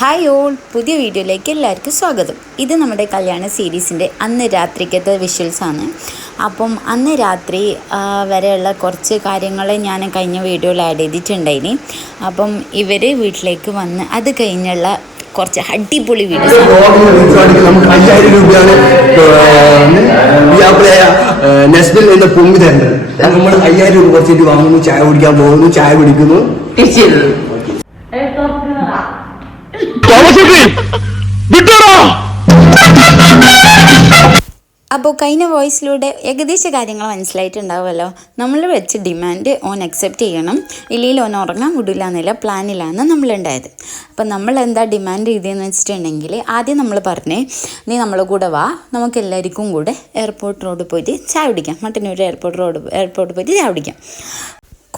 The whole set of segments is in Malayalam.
ഹായ് ഓൾ, പുതിയ വീഡിയോയിലേക്ക് എല്ലാവർക്കും സ്വാഗതം. ഇത് നമ്മുടെ കല്യാണ സീരീസിൻ്റെ അന്ന് രാത്രിക്കത്തെ വിഷ്വൽസാണ്. അപ്പം അന്ന് രാത്രി വരെയുള്ള കുറച്ച് കാര്യങ്ങൾ ഞാൻ കഴിഞ്ഞ വീഡിയോയിൽ ആഡ് ചെയ്തിട്ടുണ്ടായിന്. അപ്പം ഇവർ വീട്ടിലേക്ക് വന്ന് അത് കഴിഞ്ഞുള്ള കുറച്ച് അടിപൊളി വീഡിയോസ്. നമുക്ക് 5000 രൂപയാണ് നെസ്റ്റിൽ നിന്ന് പൊങ്ങി തരേണ്ടത്. നമ്മൾ 5000 രൂപ കുറച്ചിട്ട് വാങ്ങുന്നു, ചായ കുടിക്കാൻ പോകുന്നു, ചായ കുടിക്കുന്നു. അപ്പോൾ കഴിഞ്ഞ വോയിസിലൂടെ ഏകദേശ കാര്യങ്ങൾ മനസ്സിലായിട്ടുണ്ടാവുമല്ലോ. നമ്മൾ വെച്ച് ഡിമാൻഡ് ഓൻ അക്സെപ്റ്റ് ചെയ്യണം, ഇല്ലെങ്കിൽ ഓൻ ഉറങ്ങാൻ വിടില്ല എന്നുള്ള പ്ലാനിലാണ് നമ്മളുണ്ടായത്. അപ്പം നമ്മൾ എന്താ ഡിമാൻഡ് ചെയ്തതെന്ന് വെച്ചിട്ടുണ്ടെങ്കിൽ, ആദ്യം നമ്മൾ പറഞ്ഞേ നീ നമ്മളെ കൂടെ വാ, നമുക്ക് എല്ലാവർക്കും കൂടെ എയർപോർട്ട് റോഡ് പോയിട്ട് ചായ കുടിക്കാം, മട്ടന്നൂർ എയർപോർട്ട് പോയിട്ട് ചായ കുടിക്കാം.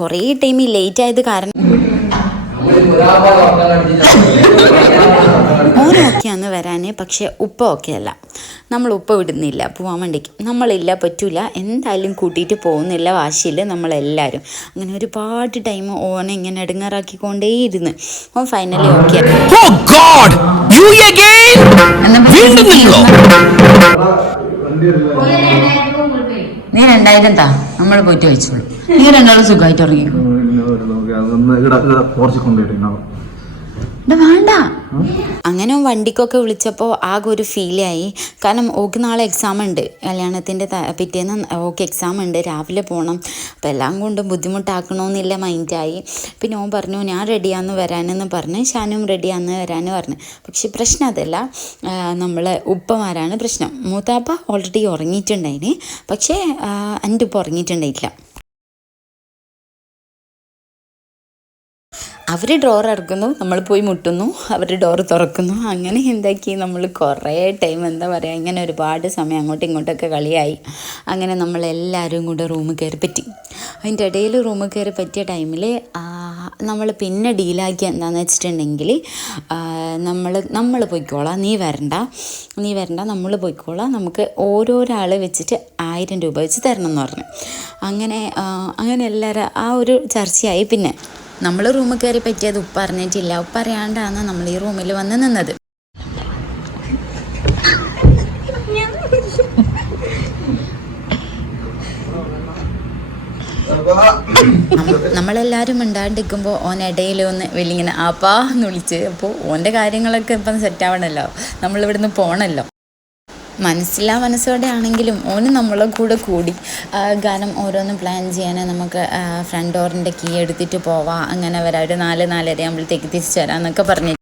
കുറേ ടൈം ലേറ്റ് ആയത് കാരണം ഓൻ ഓക്കെയാന്ന് വരാൻ, പക്ഷേ ഉപ്പ ഓക്കെ അല്ല. നമ്മൾ ഉപ്പ വിടുന്നില്ല പോകാൻ വേണ്ടിക്ക്. നമ്മളില്ല പറ്റൂല, എന്തായാലും കൂട്ടിയിട്ട് പോകുന്നില്ല വാശിയിൽ നമ്മളെല്ലാവരും. അങ്ങനെ ഒരുപാട് ടൈം ഓനെ ഇങ്ങനെ ഇടങ്ങാറാക്കിക്കൊണ്ടേയിരുന്നു. ഓൻ ഫൈനലി ഓക്കെ. നീ 2000 താ, നമ്മൾ പോയിട്ട് വെച്ചോളൂ. നീ രണ്ടാളും സുഖമായിട്ട് ഉറങ്ങിക്കോ. വേണ്ട. അങ്ങനെ വണ്ടിക്കൊക്കെ വിളിച്ചപ്പോൾ ആകെ ഒരു ഫീലായി. കാരണം ഓക്ക് നാളെ എക്സാം ഉണ്ട്, കല്യാണത്തിൻ്റെ പിറ്റേന്ന് ഓക്ക് എക്സാം ഉണ്ട്, രാവിലെ പോകണം. അപ്പം എല്ലാം കൊണ്ടും ബുദ്ധിമുട്ടാക്കണമെന്നില്ല മൈൻഡായി. പിന്നെ ഓൻ പറഞ്ഞു ഞാൻ റെഡിയാന്ന് വരാനെന്ന് പറഞ്ഞ്, ഷാനും റെഡിയാന്ന് വരാന് പറഞ്ഞു. പക്ഷെ പ്രശ്നം അതല്ല, നമ്മളെ ഉപ്പമാരാണ് പ്രശ്നം. മൂത്താപ്പ ഓൾറെഡി ഉറങ്ങിയിട്ടുണ്ടായിന്, പക്ഷേ എൻ്റെ ഉപ്പ ഉറങ്ങിയിട്ടുണ്ടായിട്ടില്ല. അവർ ഡോർ ഇറക്കുന്നു, നമ്മൾ പോയി മുട്ടുന്നു, അവർ ഡോർ തുറക്കുന്നു. അങ്ങനെ എന്താക്കി നമ്മൾ കുറേ ടൈം എന്താ പറയുക, ഇങ്ങനെ ഒരുപാട് സമയം അങ്ങോട്ടും ഇങ്ങോട്ടൊക്കെ കളിയായി. അങ്ങനെ നമ്മളെല്ലാവരും കൂടെ റൂമിൽ കയറി പറ്റി. അതിൻ്റെ ഇടയിൽ റൂമിൽ കയറി പറ്റിയ ടൈമിൽ നമ്മൾ പിന്നെ ഡീലാക്കി എന്താണെന്ന് വെച്ചിട്ടുണ്ടെങ്കിൽ, നമ്മൾ പോയിക്കോളാം, നീ വരണ്ട, നമ്മൾ പോയിക്കോളാം, നമുക്ക് ഓരോരാൾ വെച്ചിട്ട് 1000 രൂപ വെച്ച് തരണം എന്ന് പറഞ്ഞു. അങ്ങനെ എല്ലാവരും ആ ഒരു ചർച്ചയായി. പിന്നെ നമ്മൾ റൂമിൽ കയറി പറ്റിയത് ഉപ്പ അറിഞ്ഞിട്ടില്ല. ഉപ്പ അറിയാണ്ടാണ് നമ്മൾ ഈ റൂമിൽ വന്ന് നിന്നത്. നമ്മളെല്ലാവരും മിണ്ടാണ്ടിരിക്കുമ്പോൾ ഓൻ ഇടയിൽ ഒന്ന് വലിങ്ങനെ ആപ്പാ എന്ന് വിളിച്ച്. അപ്പോൾ ഓൻ്റെ കാര്യങ്ങളൊക്കെ ഇപ്പം സെറ്റാവണമല്ലോ, നമ്മളിവിടുന്ന് പോകണമല്ലോ. മനസ്സോടെ ആണെങ്കിലും ഓന് നമ്മളെ കൂടെ കൂടി. കാരണം ഓരോന്നും പ്ലാൻ ചെയ്യാൻ നമുക്ക് ഫ്രണ്ട് ഡോറിൻ്റെ കീ എടുത്തിട്ട് പോവാം, അങ്ങനെ വരാം, ഒരു 4-4:30 ആകുമ്പോഴത്തേക്ക് തിരിച്ചു വരാം എന്നൊക്കെ പറഞ്ഞു.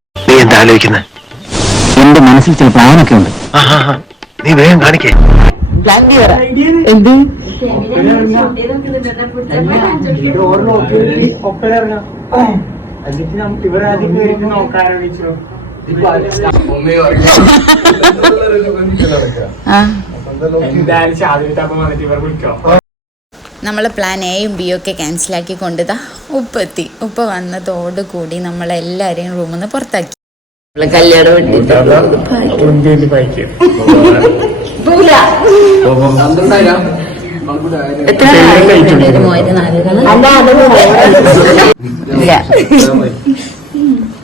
എന്റെ മനസ്സിൽ ചില പ്ലാനൊക്കെ ഉണ്ട്, നീ വേഗം കാണിക്കേ. നമ്മളെ പ്ലാൻ എയും ബിയും ഒക്കെ ക്യാൻസലാക്കി കൊണ്ടുതാ ഉപ്പ എത്തി. ഉപ്പ വന്നതോടുകൂടി നമ്മളെല്ലാരെയും റൂമിൽ നിന്ന് പുറത്താക്കി.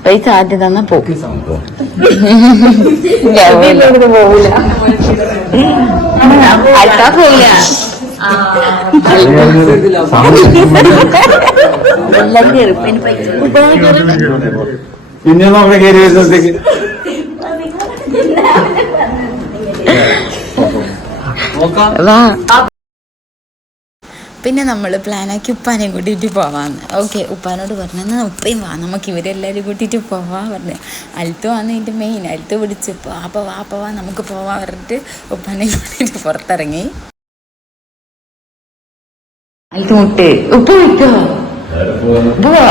പൈസ ആദ്യം തന്നാ പോകില്ല. പിന്നെ നോക്കണ കയറി വരുന്നത്തേക്ക് പിന്നെ നമ്മൾ പ്ലാനാക്കി ഉപ്പാനെയും കൂട്ടിയിട്ട് പോവാന്ന്. ഓക്കെ, ഉപ്പാനോട് പറഞ്ഞു എന്നാൽ ഉപ്പയും വാ, നമുക്ക് ഇവരെല്ലാവരും കൂട്ടിയിട്ട് പോവാ പറഞ്ഞു. അൽത്തു വന്ന് ഇതിൻ്റെ മെയിൻ അൽത്ത് പിടിച്ച് വാ നമുക്ക് പോവാ പറഞ്ഞിട്ട് ഉപ്പാനെയും കൂട്ടിയിട്ട് പുറത്തിറങ്ങി. അൽത്ത് മുട്ട് ഉപ്പ് വിട്ടോ പോവാ.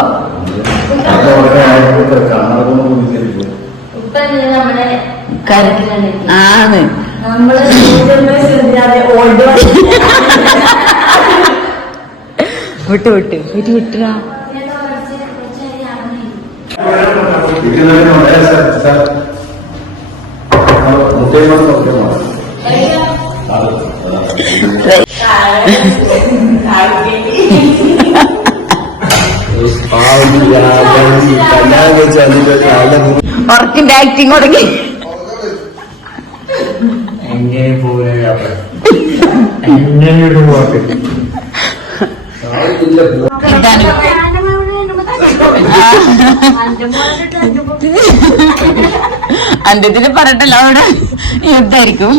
ആണ് വിട്ടാ ഉറക്കിന്റെ ആക്ടിങ് തുടങ്ങി. എങ്ങനെ പോകുന്ന അന്ത്യത്തിന് പറഞ്ഞിട്ടല്ലോ അവിടെ യുദ്ധായിരിക്കും.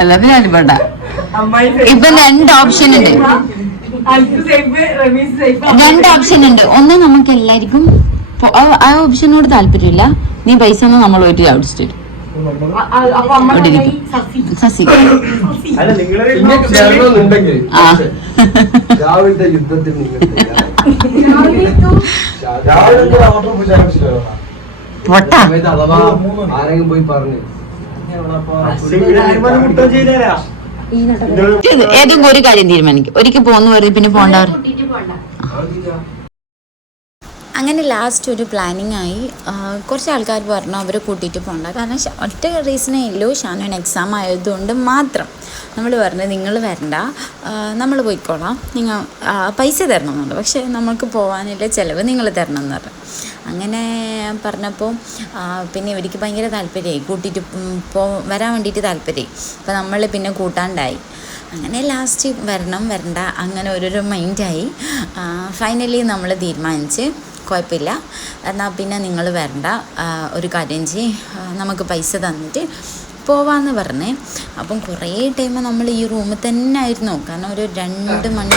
എല്ലാത്തിനും ഞാനും വേണ്ട. ഇപ്പൊ 2 ഓപ്ഷൻ ഉണ്ട്. 2 ഓപ്ഷൻ ഉണ്ട്. ഒന്ന് നമുക്ക് എല്ലാവർക്കും ആ ഓപ്ഷനോട് താല്പര്യമില്ല. നീ പൈസ ഒന്നും നമ്മൾ പോയിട്ട് അടിച്ചിട്ട് സസി രാവിലത്തെ യുദ്ധത്തിൽ പൊട്ട അഥവാ ആരെങ്കിലും പോയി പറഞ്ഞു ഏതെങ്കിലും ഒരു കാര്യം തീരുമാനിക്കും. ഒരിക്കൽ പോന്ന് പറയും പിന്നെ പോണ്ടവർ. അങ്ങനെ ലാസ്റ്റ് ഒരു പ്ലാനിങ് ആയി. കുറച്ച് ആൾക്കാർ പറഞ്ഞു അവരെ കൂട്ടിയിട്ട് പോകണ്ട. കാരണം ഒറ്റ റീസണേ ഉള്ളൂ, ഷാനുവിന് എക്സാം ആയതുകൊണ്ട് മാത്രം. നമ്മൾ പറഞ്ഞു നിങ്ങൾ വരണ്ട, നമ്മൾ പോയിക്കോളാം, നിങ്ങൾ പൈസ തരണമെന്നുണ്ട്, പക്ഷേ നമുക്ക് പോകാനുള്ള ചിലവ് നിങ്ങൾ തരണം എന്ന് പറഞ്ഞു. അങ്ങനെ പറഞ്ഞപ്പോൾ പിന്നെ ഇവർക്ക് ഭയങ്കര താല്പര്യമായി, കൂട്ടിയിട്ട് വരാൻ വേണ്ടിയിട്ട് താല്പര്യമായി. അപ്പോൾ നമ്മൾ പിന്നെ കൂട്ടാണ്ടായി. അങ്ങനെ ലാസ്റ്റ് വരണം വരണ്ട അങ്ങനെ ഓരോരോ മൈൻഡായി. ഫൈനലി നമ്മൾ തീരുമാനിച്ച് കുഴപ്പമില്ല എന്നാൽ പിന്നെ നിങ്ങൾ വരണ്ട, ഒരു കാര്യം നമുക്ക് പൈസ തന്നിട്ട് പോവാന്ന് പറഞ്ഞേ. അപ്പം കുറേ ടൈം നമ്മൾ ഈ റൂമിൽ തന്നെ ആയിരുന്നു. കാരണം ഒരു 2 മണി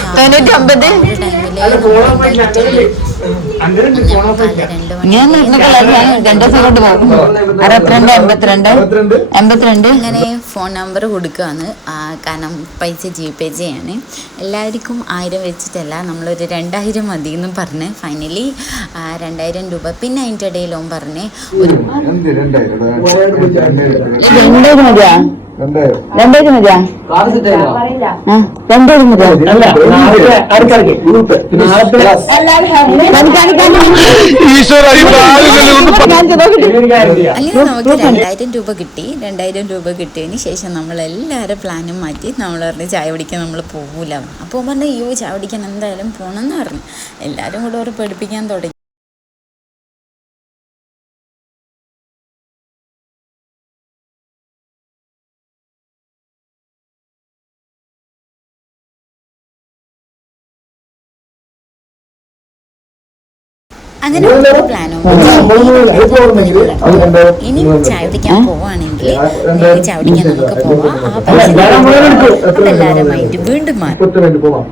അങ്ങനെ ഫോൺ നമ്പർ കൊടുക്കുകയാണ്. കാരണം പൈസ GPay ചെയ്യാൻ എല്ലാവർക്കും 1000 വെച്ചിട്ടല്ല, നമ്മളൊരു 2000 മതി എന്നും പറഞ്ഞ് ഫൈനലി 2000 രൂപ. പിന്നെ അതിൻ്റെ ഇടയിലും പറഞ്ഞ് ഒരു 2000 മതിയാ, 2000 മതിയാ, 2000 മതിയാ. അല്ലെങ്കിൽ നമുക്ക് 2000 രൂപ കിട്ടി. 2000 രൂപ കിട്ടിയതിന് ശേഷം നമ്മളെല്ലാവരും പ്ലാനും മാറ്റി. നമ്മൾ പറഞ്ഞ് ചായ കുടിക്കാൻ നമ്മൾ പോകൂല. അപ്പോൾ പറഞ്ഞു അയ്യോ ചായ കുടിക്കാൻ എന്തായാലും പോകണമെന്ന് പറഞ്ഞു. എല്ലാവരും കൂടെ ഒരു പഠിപ്പിക്കാൻ തുടങ്ങി. അങ്ങനെ പ്ലാനോ ഇനി ചായ കുടിക്കാൻ പോവാണെങ്കിൽ ചായ കുടിക്കാൻ നമുക്ക് പോവാം. ആ പൈസ എല്ലാവരും മൈൻഡ് വീണ്ടും മാറും.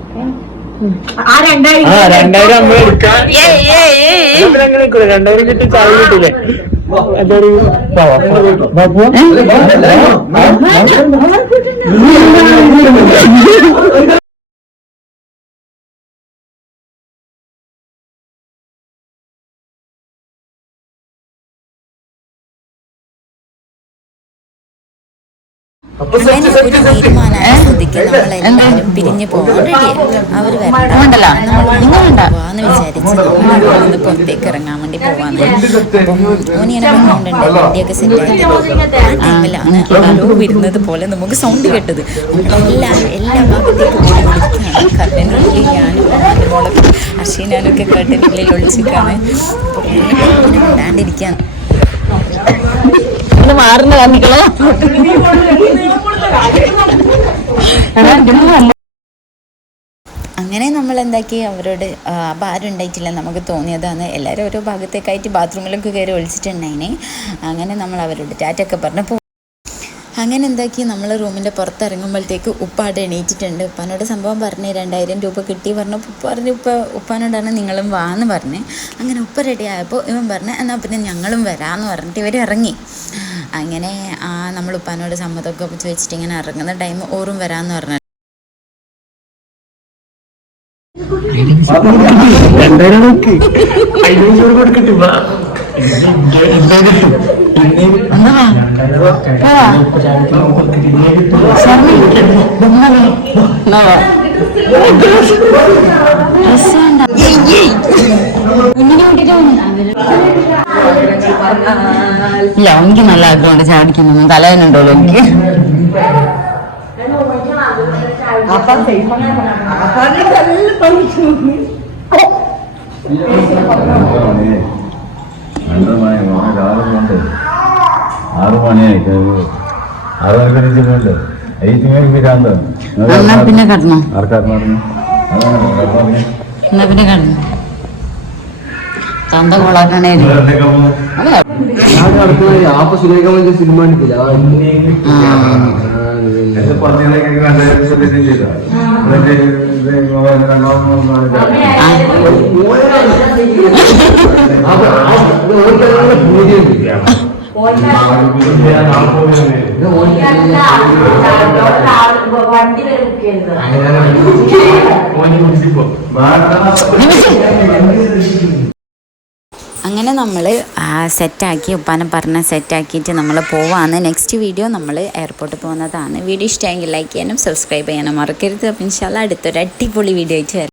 അങ്ങനെ ഒരു തീരുമാനമായ സ്ഥിതിക്ക് നമ്മളെല്ലാവരും പിരിഞ്ഞു പോകാൻ റെഡിയായി. അവർ വരണ്ടല്ലോ പോവാന്ന് വിചാരിച്ച് നമ്മൾ പുറത്തേക്ക് ഇറങ്ങാൻ വേണ്ടി പോവാന്ന്. അപ്പം ഓനിയനെ പറഞ്ഞുകൊണ്ടുണ്ട് വണ്ടിയൊക്കെ സെറ്റായിട്ട് ആ ടൈമിലാണ് ആരോ വരുന്നത് പോലെ നമുക്ക് സൗണ്ട് കേട്ടത്. എല്ലാ ഭാഗത്തേക്കും ഓടി വിളിക്കുകയാണ്. കറണ്ടിനുള്ളിൽ ഞാനും മോളൊക്കെ അർഷീനാനൊക്കെ കറണ്ടിനുള്ളിൽ ഒളിച്ചിട്ടാണ് ഇടാണ്ടിരിക്കാൻ മാറുന്ന കാണിക്കളോ. അങ്ങനെ നമ്മൾ എന്താക്കി അവരോട് അപ്പം ആരും ഉണ്ടായിട്ടില്ല, നമുക്ക് തോന്നിയതാണ്. എല്ലാവരും ഓരോ ഭാഗത്തേക്കായിട്ട് ബാത്റൂമിലൊക്കെ കയറി ഒളിച്ചിട്ടുണ്ടായിനെ. അങ്ങനെ നമ്മൾ അവരോട് ടാറ്റൊക്കെ പറഞ്ഞപ്പോൾ അങ്ങനെ എന്താക്കി നമ്മൾ റൂമിൻ്റെ പുറത്തിറങ്ങുമ്പോഴത്തേക്ക് ഉപ്പാട് എണീറ്റിട്ടുണ്ട്. ഉപ്പാനോട് സംഭവം പറഞ്ഞ് 2000 രൂപ കിട്ടി പറഞ്ഞപ്പോൾ ഉപ്പ പറഞ്ഞ് ഉപ്പാനോടാണ് നിങ്ങളും വാന്ന് പറഞ്ഞ്. അങ്ങനെ ഉപ്പ റെഡി ആയപ്പോൾ ഇവൻ പറഞ്ഞ് എന്നാൽ പിന്നെ ഞങ്ങളും വരാമെന്ന് പറഞ്ഞിട്ട് ഇവർ ഇറങ്ങി. അങ്ങനെ നമ്മൾ ഉപ്പാനോട് സമ്മതമൊക്കെ ചോദിച്ചിട്ട് ഇങ്ങനെ ഇറങ്ങുന്ന ടൈം ഓറും വരാമെന്ന് പറഞ്ഞു. ഇല്ല എനിക്ക് നല്ല ആഗ്രഹമുണ്ട് ചാടിക്കുന്നു. തലവേനുണ്ടല്ലോ എനിക്ക്. ആറ് മണിയായി 6 മണിക്ക് എണീച്ചിട്ടുണ്ടല്ലോ. 8 മണിക്ക് പിരാന്ത് എന്നാ പിന്നെ കിടന്നോ? ആർക്കാർന്ന് പറഞ്ഞു എന്നാ പിന്നെ കിടന്നു തന്ത കൊളാക്കണേ. ഞാൻ നടക്കുന്ന ആപ്പ സുരേഖ സിനിമ കണ്ടിട്ടില്ല. അങ്ങനെ നമ്മൾ സെറ്റാക്കി ഉപ്പാനെ പറഞ്ഞ് സെറ്റാക്കിയിട്ട് നമ്മൾ പോവാണ്. നെക്സ്റ്റ് വീഡിയോ നമ്മൾ എയർപോർട്ടിൽ പോകുന്നതാണ്. വീഡിയോ ഇഷ്ടമെങ്കിൽ ലൈക്ക് ചെയ്യാനും സബ്സ്ക്രൈബ് ചെയ്യാനും മറക്കരുത്. അപ്പോൾ ഇൻഷാല്ലാ അടുത്തൊരു അടിപൊളി വീഡിയോ ആയിട്ട് വരാം.